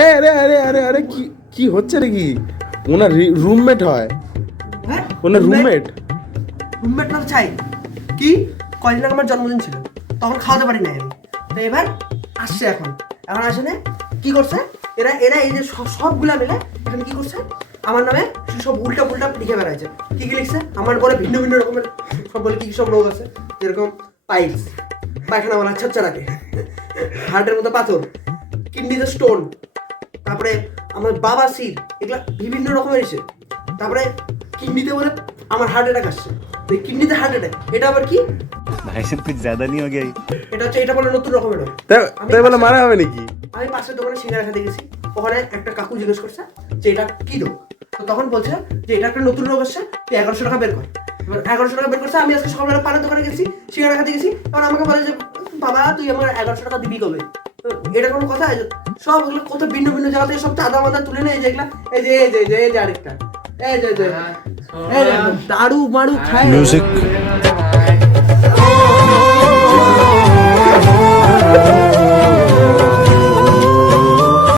এ আরে আরে আরে আরে কি কি হচ্ছে রে কি? ওনার রুমমেট হয়। হ্যাঁ? ওনার রুমমেট রুমমেট না চাই। কি? কয়দিন আগে আমার জন্মদিন ছিল। তখন খাওয়াতে পারি না আমি। তো এবার আসছে এখন। এখন আসে না কি করছে? এরা এরা এই যে সব সবগুলা মিলে এখানে কি করছে? আমার নামে সব উল্টা পুল্টা লিখে বেড়াচ্ছে কি কি লিখছে? আমার বলে ভিন্ন ভিন্ন রকমের সব বলে কি কি সব রোগ আছে? যেরকম পাইলস। পায়খানা বলা ছচ্চা রাখে হার্টের মতো পাথর। কিডনিতে স্টোন তারপরে আমার বাবা সির এগুলো বিভিন্ন রকমের এসে তারপরে কিডনিতে বলে আমার হার্ট অ্যাটাক আসছে। তো কিডনিতে হার্ট অ্যাটাক এটা আবার কি? ভাই সব কিছু জ্যাদা নিয়ে হয়ে এটা হচ্ছে এটা বলে নতুন রকমের তাই বলে মারা হবে নাকি? আমি পাশের দোকানে সিঙ্গারা খেতে গেছি। ওখানে একটা কাকু জিজ্ঞেস করছে যে এটা কি রোগ? তো তখন বলছে যে এটা একটা নতুন রোগ আসছে তুই এগারোশো টাকা বের কর। এবার এগারোশো টাকা বের করছে আমি আজকে সকালবেলা পানের দোকানে গেছি সিঙ্গারা খেতে গেছি। এবার আমাকে বলে যে বাবা তুই আমার এগারোশো টাকা দিবি কবে? এটা কোনো কথা? সব এগুলো কত ভিন্ন ভিন্ন জায়গা থেকে সব চাঁদা মাদা তুলে নেই যেগুলা এই যে এই যে এই যে আরেকটা। এই যে এই যে দারু মারু খায়। Music.